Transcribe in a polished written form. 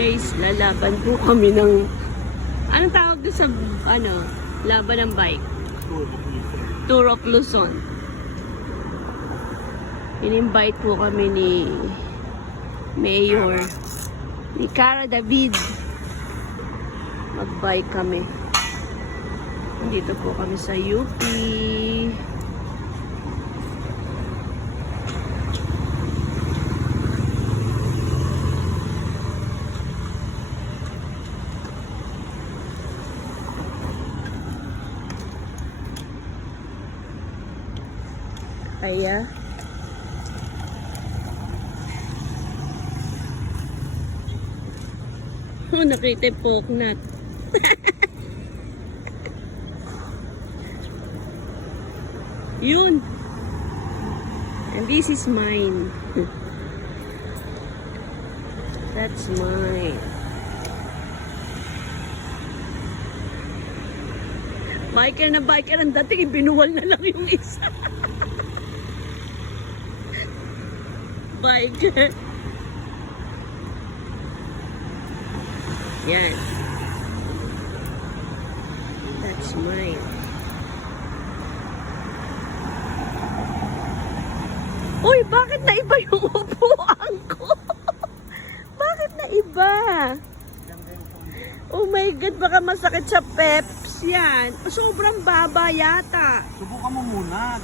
Guys, lalaban po kami ng... Anong tawag doon sa, laban ng bike? Tour of Luzon. In-invite po kami ni Mayor, ni Cara David. Mag-bike kami. Dito po kami sa UP. Kaya nakita yung poknat. Yun. And this is mine. That's mine. Biker na biker ang dating, ibinuwal na lang yung isa. Biker. Yan. That's mine. Uy, bakit naiba yung upuan ko? Bakit naiba? Oh my God, baka masakit sa peps yan. Sobrang baba yata. Subukan mo muna.